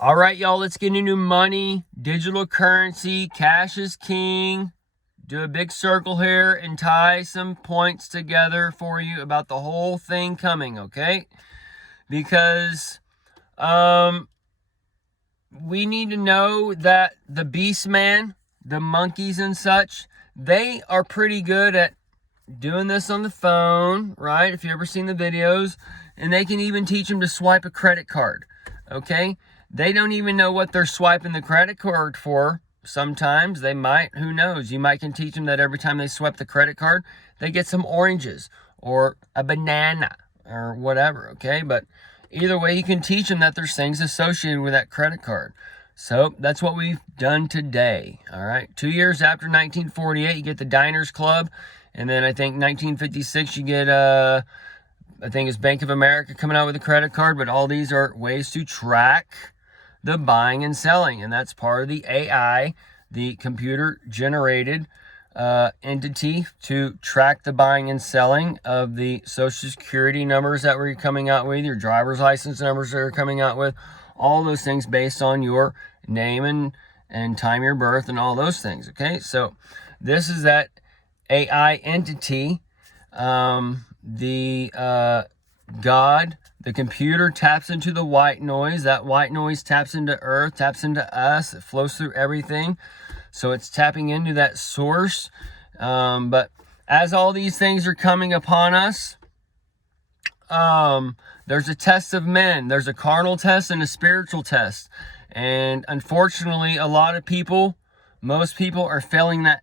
All right, y'all, let's get into money, digital currency, cash is king. Do a big circle here and tie some points together for you about the whole thing coming, okay? Because we need to know that the beast man, the monkeys and such, they are pretty good at doing this on the phone, right? If you've ever seen the videos, and they can even teach them to swipe a credit card, okay? They don't even know what they're swiping the credit card for. Sometimes they might, who knows? You might can teach them that every time they swipe the credit card, they get some oranges or a banana or whatever, okay? But either way, you can teach them that there's things associated with that credit card. So that's what we've done today, all right? 2 years after 1948, you get the Diners Club. And then I think 1956, you get, I think it's Bank of America coming out with a credit card. But all these are ways to track the buying and selling. And that's part of the AI, the computer-generated entity to track the buying and selling of the Social Security numbers that we're coming out with, your driver's license numbers that are coming out with, all those things based on your name and time of your birth and all those things, okay? So this is that AI entity, the computer taps into the white noise. That white noise taps into Earth, taps into us. It flows through everything. So it's tapping into that source. But as all these things are coming upon us, there's a test of men. There's a carnal test and a spiritual test. And unfortunately, most people are failing that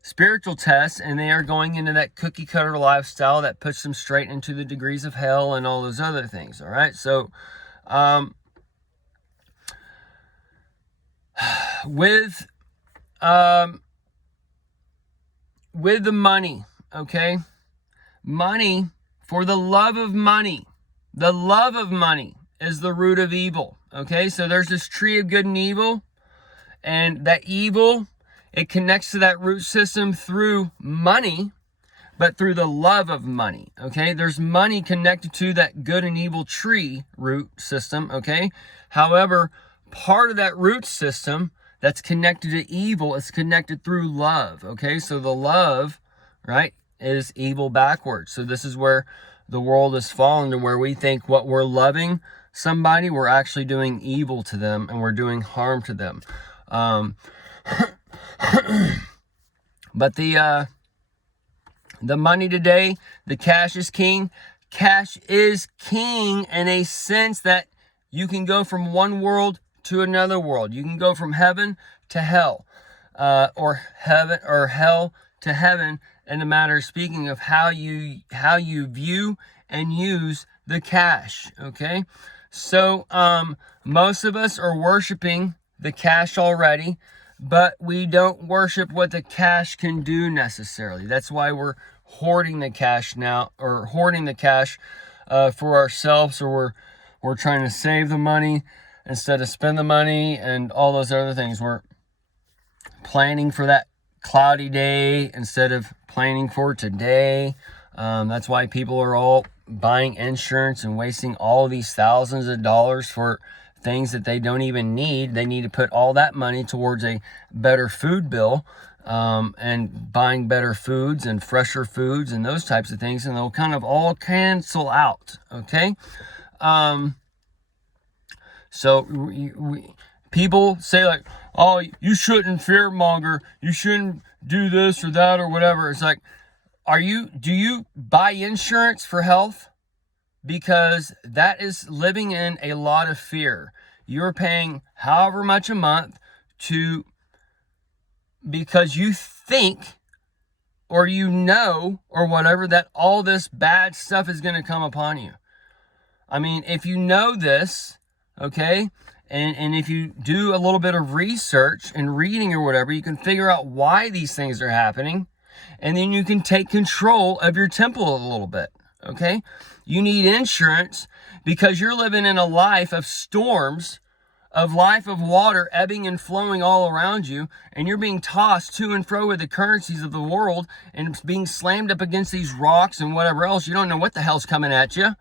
spiritual tests, and they are going into that cookie cutter lifestyle that puts them straight into the degrees of hell and all those other things. All right. So, with the money, okay, money, for the love of money is the root of evil. Okay. So there's this tree of good and evil, and that evil, it connects to that root system through money, but through the love of money, okay? There's money connected to that good and evil tree root system, okay? However, part of that root system that's connected to evil is connected through love, okay? So the love, right, is evil backwards. So this is where the world has fallen, to where we think what we're loving somebody, we're actually doing evil to them and we're doing harm to them. But the money today, the cash is king. Cash is king in a sense that you can go from one world to another world. You can go from heaven to hell, or hell to heaven, in the matter of speaking of how you view and use the cash. Okay, so most of us are worshiping the cash already, but we don't worship what the cash can do necessarily. That's why we're hoarding the cash now, or hoarding the cash for ourselves, or we're trying to save the money instead of spend the money and all those other things. We're planning for that cloudy day instead of planning for today. That's why people are all buying insurance and wasting all these thousands of dollars for things that they don't even need. They need to put all that money towards a better food bill, and buying better foods and fresher foods and those types of things, and they'll kind of all cancel out, okay? So people say like, oh, you shouldn't fearmonger, you shouldn't do this or that or whatever. It's like, do you buy insurance for health? Because that is living in a lot of fear. You're paying however much a month because you think, or or whatever, that all this bad stuff is going to come upon you. I mean, if you know this, okay, and if you do a little bit of research and reading or whatever, you can figure out why these things are happening, and then you can take control of your temple a little bit, okay? You need insurance because you're living in a life of storms, of life of water ebbing and flowing all around you, and you're being tossed to and fro with the currencies of the world and being slammed up against these rocks and whatever else. You don't know what the hell's coming at you.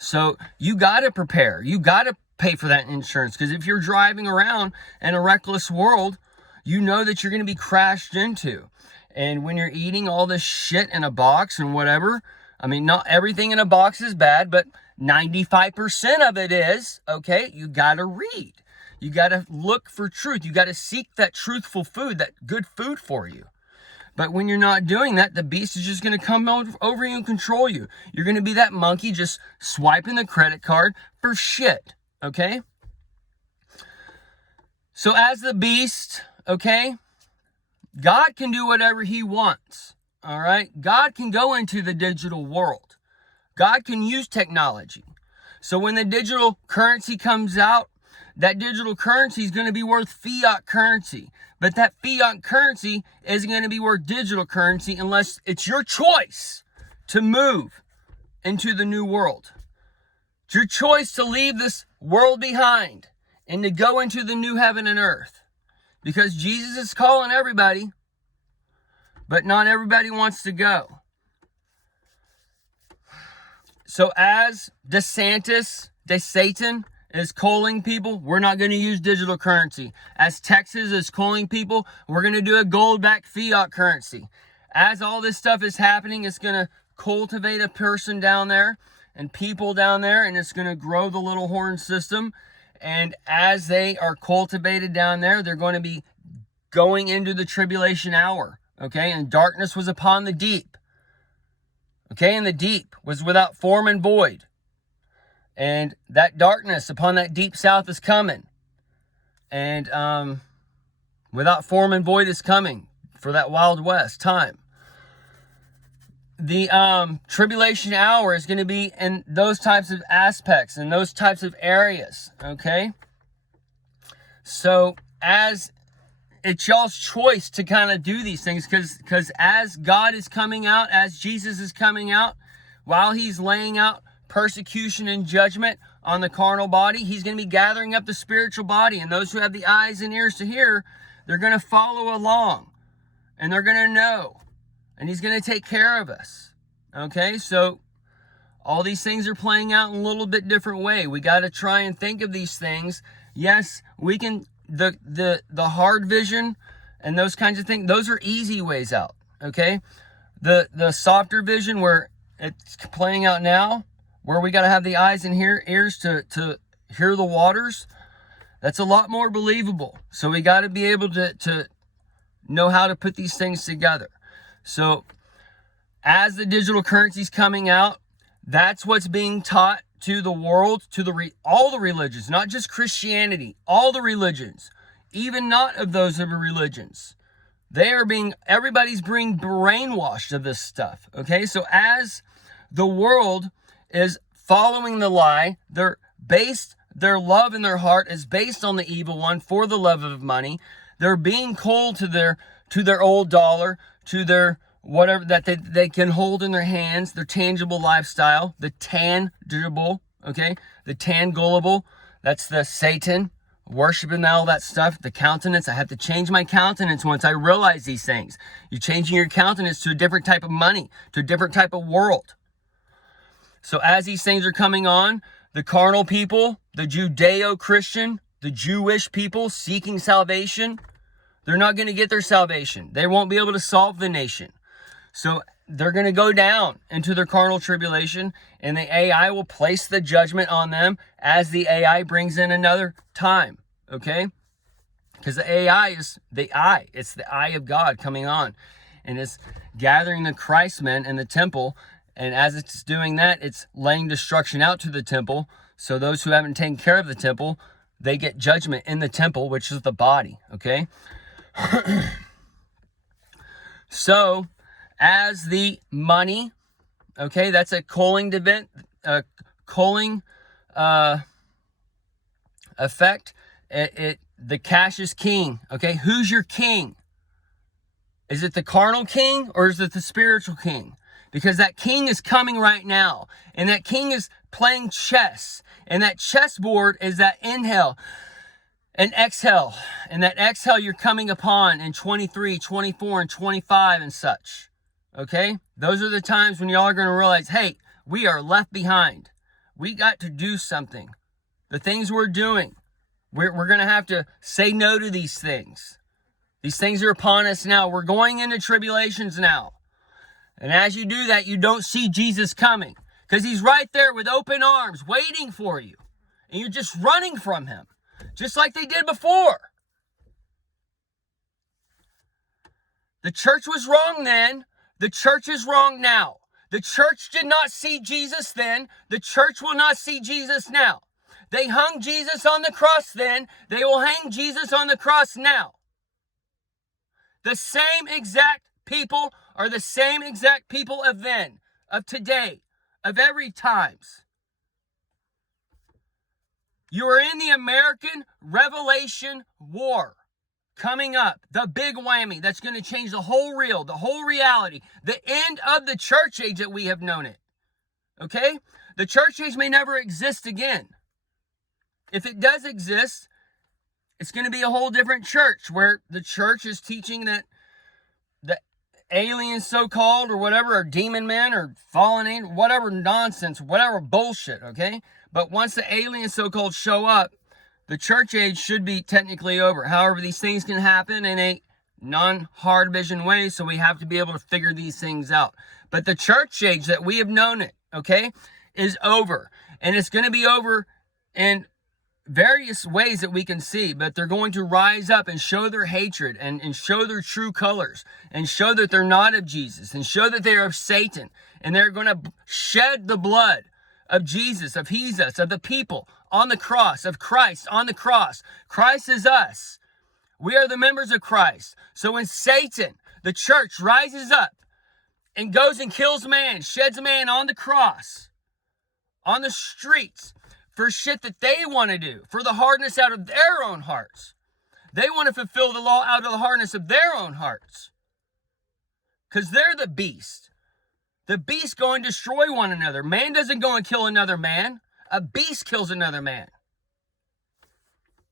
So you got to prepare. You got to pay for that insurance. Because if you're driving around in a reckless world, you know that you're going to be crashed into. And when you're eating all this shit in a box and whatever, I mean, not everything in a box is bad, but 95% of it is, okay? You got to read. You got to look for truth. You got to seek that truthful food, that good food for you. But when you're not doing that, the beast is just going to come over you and control you. You're going to be that monkey just swiping the credit card for shit, okay? So as the beast, okay, God can do whatever he wants, all right? God can go into the digital world. God can use technology. So when the digital currency comes out, that digital currency is going to be worth fiat currency. But that fiat currency isn't going to be worth digital currency unless it's your choice to move into the new world. It's your choice to leave this world behind and to go into the new heaven and earth. Because Jesus is calling everybody, but not everybody wants to go. So as Satan is calling people, we're not going to use digital currency. As Texas is calling people, we're going to do a gold-backed fiat currency. As all this stuff is happening, it's going to cultivate a person down there and people down there, and it's going to grow the little horn system. And as they are cultivated down there, they're going to be going into the tribulation hour, okay? And darkness was upon the deep, okay? And the deep was without form and void. And that darkness upon that deep south is coming. And without form and void is coming for that Wild West time. The tribulation hour is going to be in those types of aspects, in those types of areas, okay? So as it's y'all's choice to kind of do these things, because as God is coming out, as Jesus is coming out, while he's laying out persecution and judgment on the carnal body, he's going to be gathering up the spiritual body. And those who have the eyes and ears to hear, they're going to follow along. And they're going to know. And he's going to take care of us. Okay, so all these things are playing out in a little bit different way. We got to try and think of these things. Yes, we can, the hard vision and those kinds of things, those are easy ways out. Okay, the softer vision where it's playing out now, where we got to have the eyes and ears to hear the waters, that's a lot more believable. So we got to be able to know how to put these things together. So as the digital currency's coming out, that's what's being taught to the world, to all the religions, not just Christianity, all the religions, even not of those other religions. Everybody's being brainwashed of this stuff. Okay, so as the world is following the lie, their love in their heart is based on the evil one for the love of money. They're being called to their old dollar, to their whatever that they can hold in their hands, their tangible lifestyle, the tangible, okay, the tangulable, that's the Satan, worshiping all that stuff, the countenance. I have to change my countenance once I realize these things. You're changing your countenance to a different type of money, to a different type of world. So as these things are coming on, the carnal people, the Judeo-Christian, the Jewish people seeking salvation, they're not going to get their salvation. They won't be able to solve the nation. So they're going to go down into their carnal tribulation, and the AI will place the judgment on them as the AI brings in another time, okay? Because the AI is the eye. It's the eye of God coming on, and it's gathering the Christmen in the temple. And as it's doing that, it's laying destruction out to the temple. So those who haven't taken care of the temple, they get judgment in the temple, which is the body, okay? So, as the money, okay, that's a culling event, effect. The cash is king, okay? Who's your king? Is it the carnal king or is it the spiritual king? Because that king is coming right now. And that king is playing chess. And that chessboard is that inhale and exhale. And that exhale you're coming upon in 23, 24, and 25 and such. Okay? Those are the times when y'all are going to realize, hey, we are left behind. We got to do something. the things we're doing. We're going to have to say no to these things. These things are upon us now. We're going into tribulations now. And as you do that, you don't see Jesus coming, because he's right there with open arms waiting for you. And you're just running from him, just like they did before. The church was wrong then. The church is wrong now. The church did not see Jesus then. The church will not see Jesus now. They hung Jesus on the cross then. They will hang Jesus on the cross now. The same exact people are the same exact people of then, of today, of every times. You are in the American Revelation War coming up. The big whammy that's going to change the whole reel, the whole reality. The end of the church age that we have known it. Okay? The church age may never exist again. If it does exist, it's going to be a whole different church, where the church is teaching that the aliens, so-called, or whatever, are demon men or fallen angels, whatever nonsense, whatever bullshit, okay? But once the aliens, so-called, show up, the church age should be technically over. However, these things can happen in a non-hard vision way, so we have to be able to figure these things out. But the church age that we have known it, okay, is over. And it's going to be over in various ways that we can see, but they're going to rise up and show their hatred and show their true colors and show that they're not of Jesus and show that they are of Satan, and they're going to shed the blood of Jesus, of Jesus, of the people on the cross, of Christ on the cross. Christ is us. We are the members of Christ. So when Satan, the church, rises up and goes and kills man, sheds man on the cross, on the streets, for shit that they want to do, for the hardness out of their own hearts. They want to fulfill the law out of the hardness of their own hearts, because they're the beast. The beast go and destroy one another. Man doesn't go and kill another man. A beast kills another man.